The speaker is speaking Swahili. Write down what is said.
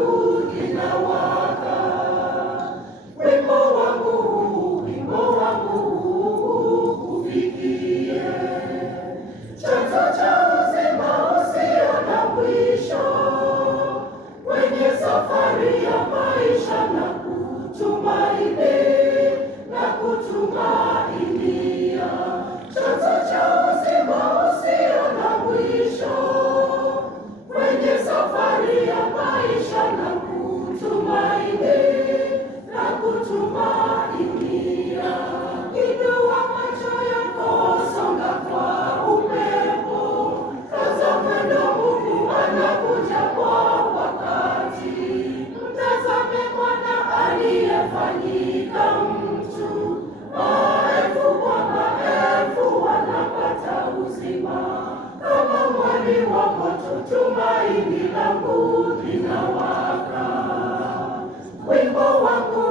langu linawaka. Wimbo wangu ufikie chanzo cha uzima usio na mwisho, kwenye safari ya maisha na kutumainia chanzo cha uzima usio na mwisho, kwenye safari ya maisha na kutumainia. Inua macho yako, songa kwa upepo, tazama ndo Mungu anakuja kwa wakati. Mtazame mwana aliyefanyika mtu, maelfu kwa maelfu wanapata uzima. Kama mwali wa moto, tumaini langu linawaka. Wimbo wangu